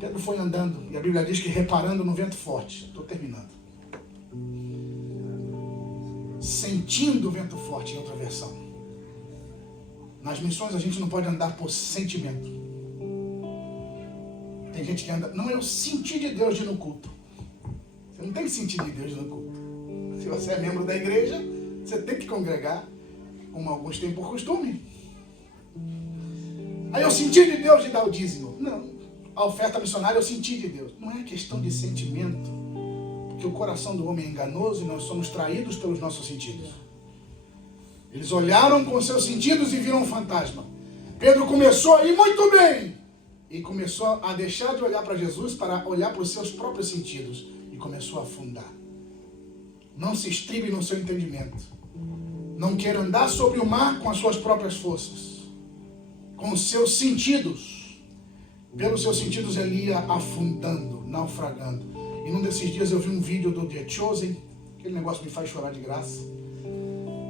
Pedro foi andando, e a Bíblia diz que reparando no vento forte. Estou terminando. Sentindo o vento forte, em outra versão. Nas missões a gente não pode andar por sentimento. Tem gente que anda... Não, eu senti de Deus de ir no culto. Você não tem que sentir de Deus de ir no culto. Se você é membro da igreja, você tem que congregar, como alguns têm por costume. Aí eu senti de Deus de dar o dízimo. Não. A oferta missionária eu senti de Deus. Não é questão de sentimento. Porque o coração do homem é enganoso e nós somos traídos pelos nossos sentidos. Eles olharam com seus sentidos e viram um fantasma. Pedro começou a ir muito bem. E começou a deixar de olhar para Jesus para olhar para os seus próprios sentidos. E começou a afundar. Não se estribe no seu entendimento. Não queira andar sobre o mar com as suas próprias forças. Com os seus sentidos. Pelos seus sentidos ele ia afundando, naufragando. E num desses dias eu vi um vídeo do The Chosen. Aquele negócio me faz chorar de graça.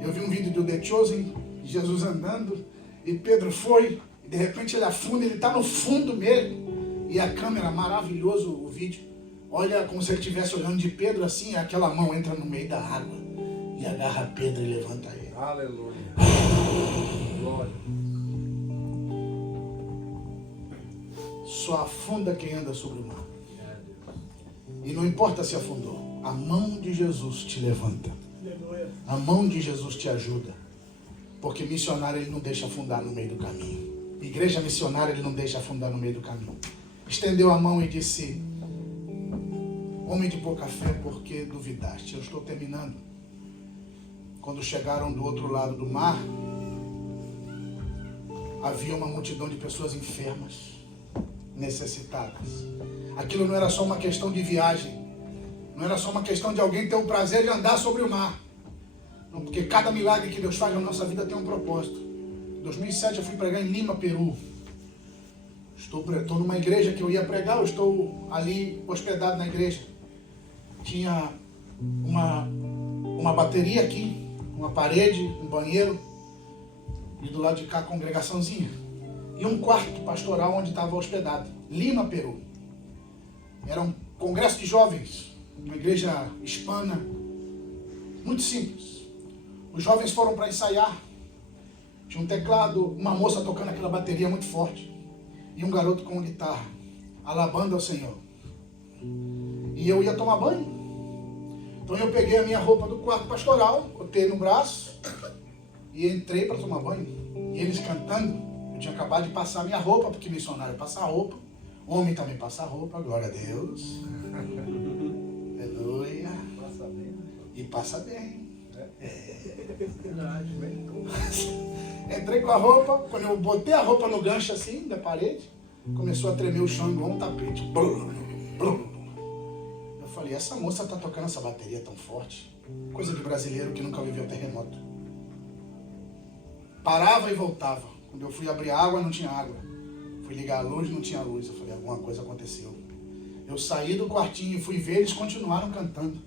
Eu vi um vídeo do The Chosen, Jesus andando, e Pedro foi, e de repente ele afunda, ele está no fundo mesmo. E a câmera, maravilhoso o vídeo. Olha como se ele estivesse olhando de Pedro assim, e aquela mão entra no meio da água e agarra Pedro e levanta ele. Aleluia. Glória. Só afunda quem anda sobre o mar. E não importa se afundou, a mão de Jesus te levanta. A mão de Jesus te ajuda. Porque missionário ele não deixa afundar no meio do caminho. Igreja missionária ele não deixa afundar no meio do caminho. Estendeu a mão e disse: homem de pouca fé, por que duvidaste? Eu estou terminando. Quando chegaram do outro lado do mar, havia uma multidão de pessoas enfermas, necessitadas. Aquilo não era só uma questão de viagem. Não era só uma questão de alguém ter o prazer de andar sobre o mar. Não, porque cada milagre que Deus faz na nossa vida tem um propósito. Em 2007 eu fui pregar em Lima, Peru. Estou numa igreja que eu ia pregar, eu estou ali hospedado na igreja. Tinha uma bateria aqui, uma parede, um banheiro, e do lado de cá a congregaçãozinha. E um quarto pastoral onde estava hospedado. Lima, Peru. Era um congresso de jovens, uma igreja hispana, muito simples. Os jovens foram para ensaiar. Tinha um teclado, uma moça tocando aquela bateria muito forte. E um garoto com guitarra, alabando ao Senhor. E eu ia tomar banho. Então eu peguei a minha roupa do quarto pastoral, botei no braço e entrei para tomar banho. E eles cantando, eu tinha acabado de passar a minha roupa, porque missionário passa roupa. Homem também passa roupa, glória a Deus. Aleluia. Passa bem. E passa bem. Verdade, bem. Entrei com a roupa, quando eu botei a roupa no gancho assim, da parede, começou a tremer o chão igual um tapete. Blum, blum. Eu falei, essa moça tá tocando essa bateria tão forte. Coisa de brasileiro que nunca viveu terremoto. Parava e voltava. Quando eu fui abrir a água, não tinha água. Fui ligar a luz, não tinha luz. Eu falei, alguma coisa aconteceu. Eu saí do quartinho e fui ver, eles continuaram cantando.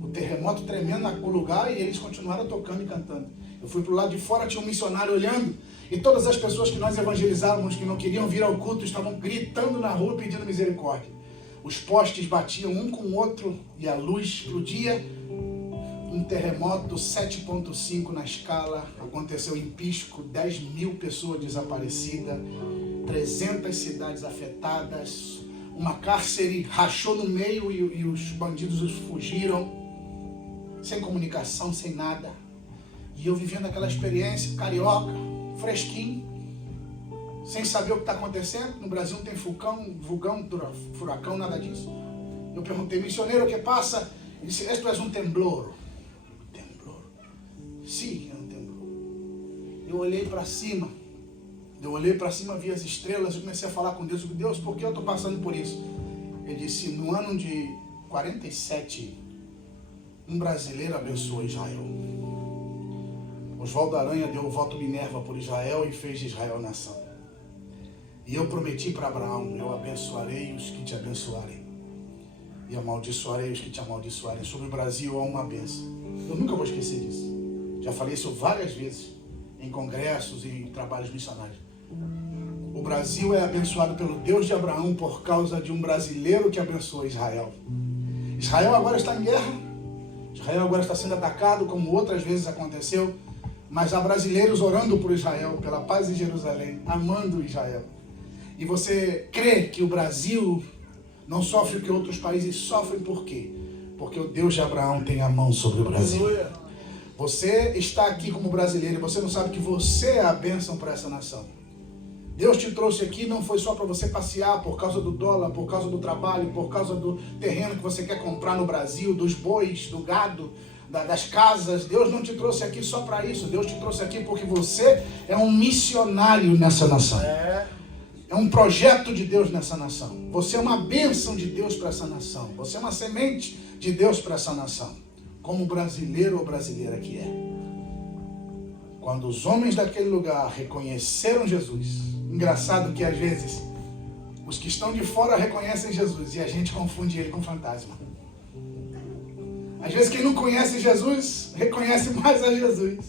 O terremoto tremendo no lugar e eles continuaram tocando e cantando. Eu fui pro lado de fora, tinha um missionário olhando. E todas as pessoas que nós evangelizávamos, que não queriam vir ao culto, estavam gritando na rua pedindo misericórdia. Os postes batiam um com o outro e a luz explodia. Um terremoto 7.5 na escala. Aconteceu em Pisco, 10 mil pessoas desaparecidas. 300 cidades afetadas, uma cárcere rachou no meio e os bandidos fugiram, sem comunicação, sem nada. E eu vivendo aquela experiência, carioca, fresquinho, sem saber o que está acontecendo. No Brasil não tem vulcão, furacão, nada disso. Eu perguntei, missioneiro, o que passa? Ele disse, esto é um temblor. Temblor? Sim, é um temblor. Eu olhei para cima. Vi as estrelas e comecei a falar com Deus. Deus, por que eu estou passando por isso? Ele disse, no ano de 47, um brasileiro abençoou Israel. Oswaldo Aranha deu o voto Minerva por Israel e fez de Israel nação. E eu prometi para Abraão, eu abençoarei os que te abençoarem. E amaldiçoarei os que te amaldiçoarem. Sobre o Brasil há uma bênção. Eu nunca vou esquecer disso. Já falei isso várias vezes, em congressos e em trabalhos missionários. O Brasil é abençoado pelo Deus de Abraão por causa de um brasileiro que abençoou Israel. Israel agora está em guerra. Israel agora está sendo atacado, como outras vezes aconteceu. Mas há brasileiros orando por Israel, pela paz em Jerusalém, amando Israel. E você crê que o Brasil não sofre o que outros países sofrem, por quê? Porque o Deus de Abraão tem a mão sobre o Brasil. Você está aqui como brasileiro e você não sabe que você é a bênção para essa nação. Deus te trouxe aqui não foi só para você passear por causa do dólar, por causa do trabalho, por causa do terreno que você quer comprar no Brasil, dos bois, do gado, das casas. Deus não te trouxe aqui só para isso. Deus te trouxe aqui porque você é um missionário nessa nação. É um projeto de Deus nessa nação. Você é uma bênção de Deus para essa nação. Você é uma semente de Deus para essa nação. Como brasileiro ou brasileira que é. Quando os homens daquele lugar reconheceram Jesus, engraçado que às vezes os que estão de fora reconhecem Jesus e a gente confunde ele com fantasma. Às vezes quem não conhece Jesus reconhece mais a Jesus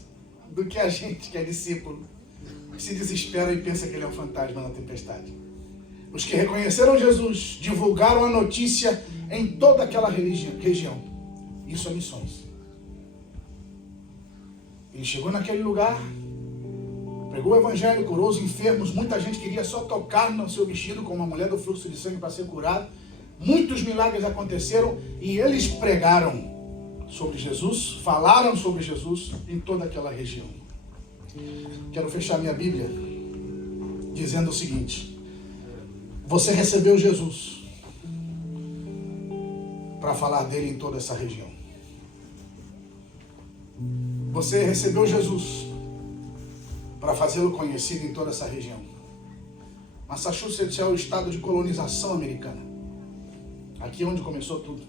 do que a gente que é discípulo. Se desespera e pensa que ele é um fantasma na tempestade. Os que reconheceram Jesus divulgaram a notícia em toda aquela região. Isso é missões. Ele chegou naquele lugar, pregou o evangelho, curou os enfermos. Muita gente queria só tocar no seu vestido, como uma mulher do fluxo de sangue, para ser curada. Muitos milagres aconteceram e eles pregaram sobre Jesus, falaram sobre Jesus em toda aquela região. Quero fechar minha Bíblia dizendo o seguinte: você recebeu Jesus para falar dele em toda essa região. Você recebeu Jesus para fazê-lo conhecido em toda essa região. Massachusetts é o estado de colonização americana. Aqui é onde começou tudo,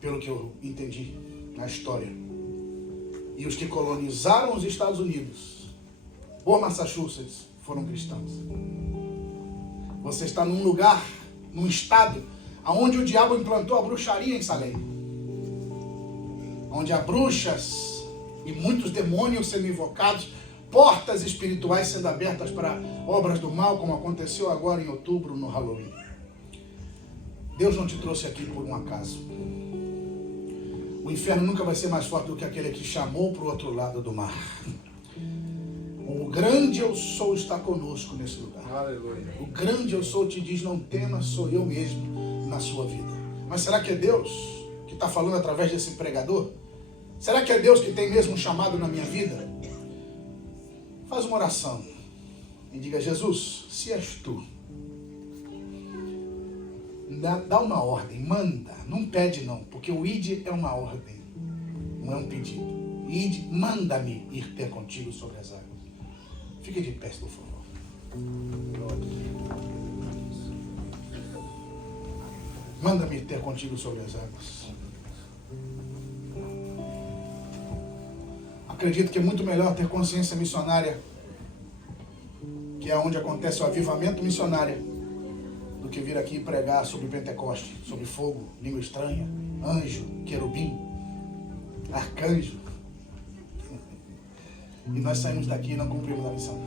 pelo que eu entendi na história. E os que colonizaram os Estados Unidos, por Massachusetts, foram cristãos. Você está num lugar, num estado, onde o diabo implantou a bruxaria em Salem. Onde há bruxas e muitos demônios sendo invocados, portas espirituais sendo abertas para obras do mal, como aconteceu agora em outubro, no Halloween. Deus não te trouxe aqui por um acaso. O inferno nunca vai ser mais forte do que aquele que chamou para o outro lado do mar. O grande eu sou está conosco nesse lugar. Aleluia. O grande eu sou te diz, não temas, sou eu mesmo na sua vida. Mas será que é Deus que está falando através desse pregador? Será que é Deus que tem mesmo um chamado na minha vida? Faz uma oração e diga: Jesus, se és tu, dá uma ordem, manda, não pede não, porque o id é uma ordem, não é um pedido. Id, manda-me ir ter contigo sobre as águas. Fique de pé, por favor. Manda-me ir ter contigo sobre as águas. Acredito que é muito melhor ter consciência missionária, que é onde acontece o avivamento missionário, do que vir aqui e pregar sobre Pentecoste, sobre fogo, língua estranha, anjo, querubim, arcanjo. E nós saímos daqui e não cumprimos a missão.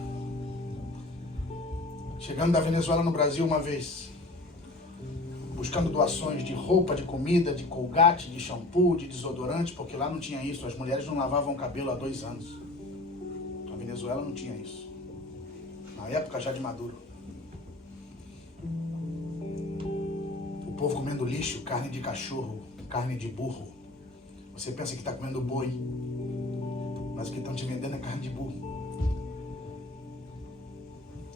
Chegando da Venezuela no Brasil uma vez, buscando doações de roupa, de comida, de colgate, de shampoo, de desodorante, porque lá não tinha isso. As mulheres não lavavam o cabelo há 2 anos. A Venezuela não tinha isso. Na época já de Maduro. O povo comendo lixo, carne de cachorro, carne de burro. Você pensa que está comendo boi, mas o que estão te vendendo é carne de burro.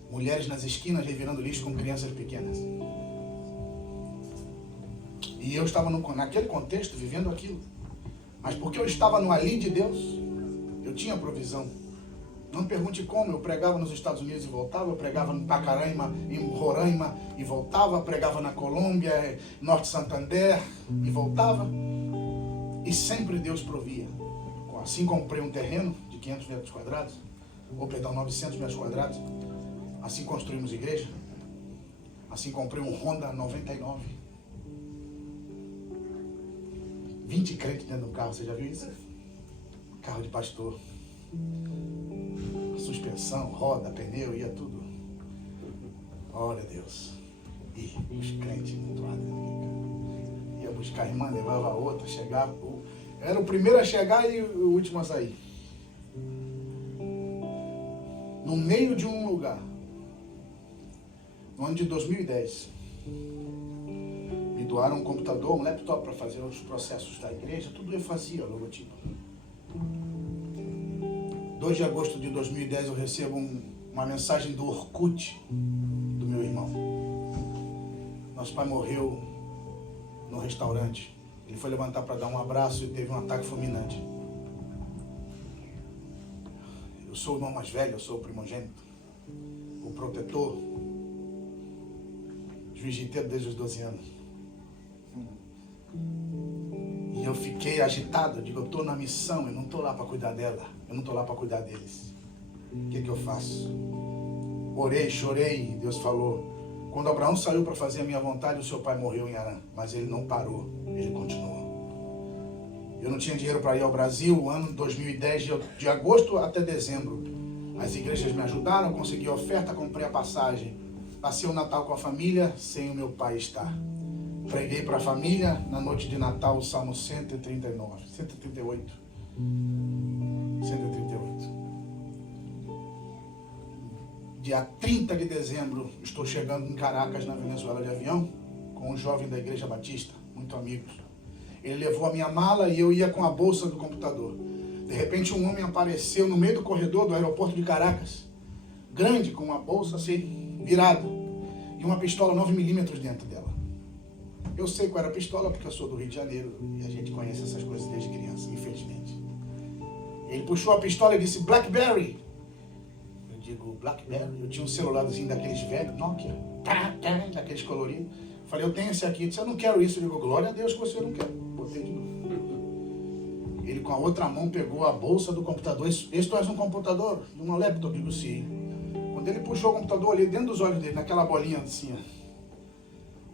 Mulheres nas esquinas revirando lixo com crianças pequenas. E eu estava naquele contexto, vivendo aquilo. Mas porque eu estava no ali de Deus, eu tinha provisão. Não pergunte como, eu pregava nos Estados Unidos e voltava, eu pregava em Pacaraima, em Roraima e voltava, pregava na Colômbia, Norte Santander e voltava. E sempre Deus provia. Assim comprei um terreno de 500 metros quadrados, ou perdão, 900 metros quadrados, Assim construímos igreja. Assim comprei um Honda 99. 20 crentes dentro do carro, você já viu isso? Carro de pastor. Suspensão, roda, pneu, ia tudo. Olha Deus. E os crentes muito lá dentro. Ia buscar a irmã, levava a outra, chegava. Era o primeiro a chegar e o último a sair. No meio de um lugar. No ano de 2010. Me doaram um computador, um laptop para fazer os processos da igreja. Tudo eu fazia, logotipo. 2 de agosto de 2010 eu recebo uma mensagem do Orkut do meu irmão. Nosso pai morreu no restaurante. Ele foi levantar para dar um abraço e teve um ataque fulminante. Eu sou o irmão mais velho, eu sou o primogênito, o protetor, jiu-jiteiro desde os 12 anos. E eu fiquei agitado, eu digo, eu estou na missão, eu não estou lá para cuidar dela, eu não estou lá para cuidar deles. O que eu faço? Orei, chorei, e Deus falou, quando Abraão saiu para fazer a minha vontade, o seu pai morreu em Harã, mas ele não parou, ele continuou. Eu não tinha dinheiro para ir ao Brasil, o ano 2010, de agosto até dezembro. As igrejas me ajudaram, consegui a oferta, comprei a passagem. Passei o Natal com a família, sem o meu pai estar. Preguei para a família, na noite de Natal, o Salmo 138. Dia 30 de dezembro, estou chegando em Caracas, na Venezuela, de avião, com um jovem da Igreja Batista, muito amigos. Ele levou a minha mala e eu ia com a bolsa do computador. De repente, um homem apareceu no meio do corredor do aeroporto de Caracas, grande, com uma bolsa assim, virada, e uma pistola 9mm dentro dela. Eu sei qual era a pistola, porque eu sou do Rio de Janeiro, e a gente conhece essas coisas desde criança, infelizmente. Ele puxou a pistola e disse, BlackBerry. Eu digo, BlackBerry? Eu tinha um celularzinho daqueles velhos, Nokia, daqueles coloridos. Falei, eu tenho esse aqui. Eu disse, eu não quero isso. Eu digo, glória a Deus que você não quer. Botei de novo. Ele com a outra mão pegou a bolsa do computador. Este é um computador? De uma laptop? Eu digo, sim. Quando ele puxou o computador, eu olhei dentro dos olhos dele, naquela bolinha assim, ó.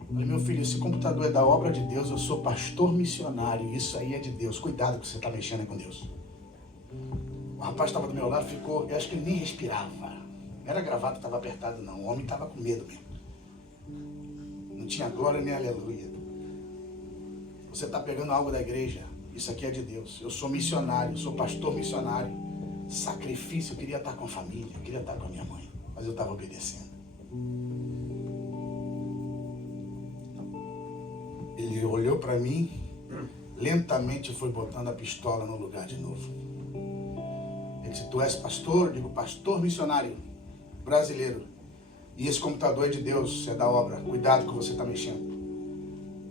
Falei, meu filho, esse computador é da obra de Deus, eu sou pastor missionário, isso aí é de Deus. Cuidado que você está mexendo com Deus. O rapaz estava do meu lado, ficou, eu acho que ele nem respirava. Não era a gravata que estava apertada, não. O homem estava com medo mesmo. Não tinha glória nem aleluia. Você está pegando algo da igreja. Isso aqui é de Deus. Eu sou missionário, sou pastor missionário. Sacrifício, eu queria estar com a família, eu queria estar com a minha mãe. Mas eu estava obedecendo. Ele olhou para mim, lentamente foi botando a pistola no lugar de novo. Ele disse, tu és pastor? Eu digo, pastor missionário brasileiro. E esse computador é de Deus, é da obra. Cuidado que você está mexendo.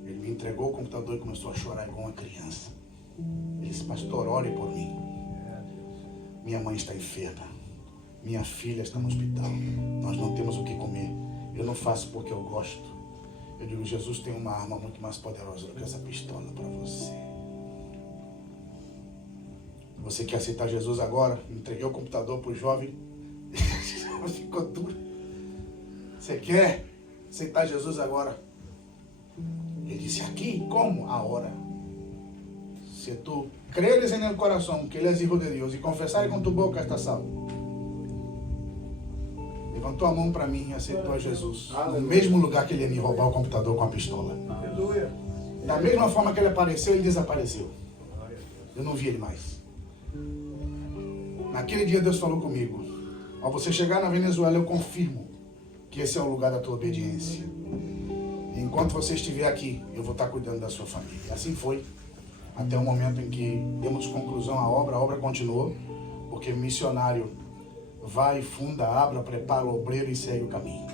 Ele me entregou o computador e começou a chorar igual uma criança. Ele disse, pastor, ore por mim. Minha mãe está enferma. Minha filha está no hospital. Nós não temos o que comer. Eu não faço porque eu gosto. Eu digo, Jesus tem uma arma muito mais poderosa do que essa pistola para você. Você quer aceitar Jesus agora? Entreguei o computador para o jovem. Ficou duro. Você quer aceitar Jesus agora? Ele disse, aqui? Como? A hora. Se tu creres em el coração que Ele é Hijo de Deus e confessares com tu boca, está salvo. Levantou a mão para mim e aceitou a Jesus. No mesmo lugar que ele ia me roubar o computador com a pistola. Aleluia. Da mesma forma que ele apareceu, ele desapareceu. Eu não vi ele mais. Naquele dia Deus falou comigo, ao você chegar na Venezuela, eu confirmo que esse é o lugar da tua obediência. E enquanto você estiver aqui, eu vou estar cuidando da sua família. Assim foi, até o momento em que demos conclusão à obra. A obra continuou, porque missionário vai, funda, abra, prepara o obreiro e segue o caminho.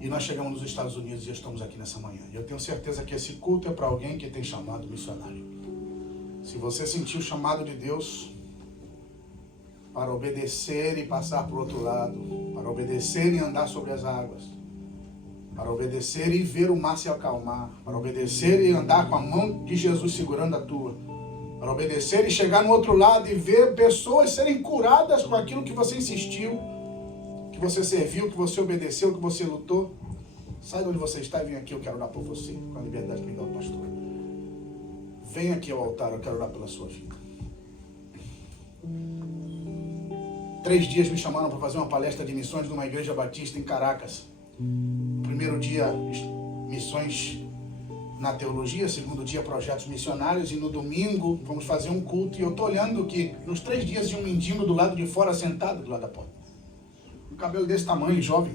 E nós chegamos nos Estados Unidos e estamos aqui nessa manhã. E eu tenho certeza que esse culto é para alguém que tem chamado missionário. Se você sentiu o chamado de Deus para obedecer e passar para o outro lado, para obedecer e andar sobre as águas, para obedecer e ver o mar se acalmar, para obedecer e andar com a mão de Jesus segurando a tua, para obedecer e chegar no outro lado e ver pessoas serem curadas com aquilo que você insistiu, que você serviu, que você obedeceu, que você lutou. Sai de onde você está e vem aqui, eu quero orar por você, com a liberdade que me dá o pastor. Vem aqui ao altar, eu quero orar pela sua vida. 3 dias me chamaram para fazer uma palestra de missões numa igreja batista em Caracas. Primeiro dia, missões na teologia, segundo dia, projetos missionários, e no domingo vamos fazer um culto. E eu estou olhando que nos 3 dias tinha um mendigo do lado de fora, sentado do lado da porta. Um cabelo desse tamanho, jovem.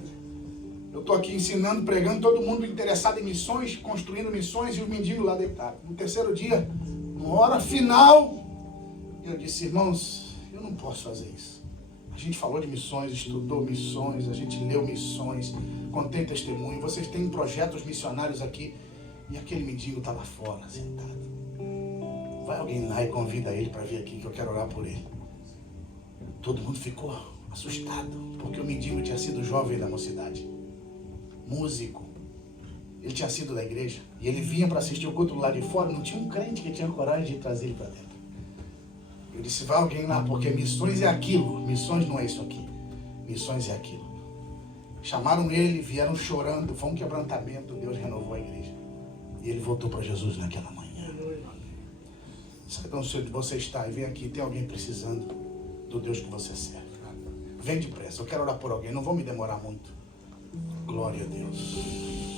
Eu estou aqui ensinando, pregando, todo mundo interessado em missões, construindo missões, e o mendigo lá deitado. No terceiro dia, na hora final, eu disse: irmãos, eu não posso fazer isso. A gente falou de missões, estudou missões, a gente leu missões, contém testemunho, vocês têm projetos missionários aqui, e aquele mendigo está lá fora, sentado. Vai alguém lá e convida ele para vir aqui, que eu quero orar por ele. Todo mundo ficou assustado, porque o mendigo tinha sido jovem da mocidade, músico. Ele tinha sido da igreja, e ele vinha para assistir o culto lá de fora, não tinha um crente que tinha coragem de trazer ele para dentro. Eu disse: vai alguém lá, porque missões é aquilo, missões não é isso aqui, missões é aquilo. Chamaram ele, vieram chorando, foi um quebrantamento, Deus renovou a igreja. E ele voltou para Jesus naquela manhã. Sabe onde você está e vem aqui, tem alguém precisando do Deus que você serve. Vem depressa, eu quero orar por alguém, não vou me demorar muito. Glória a Deus.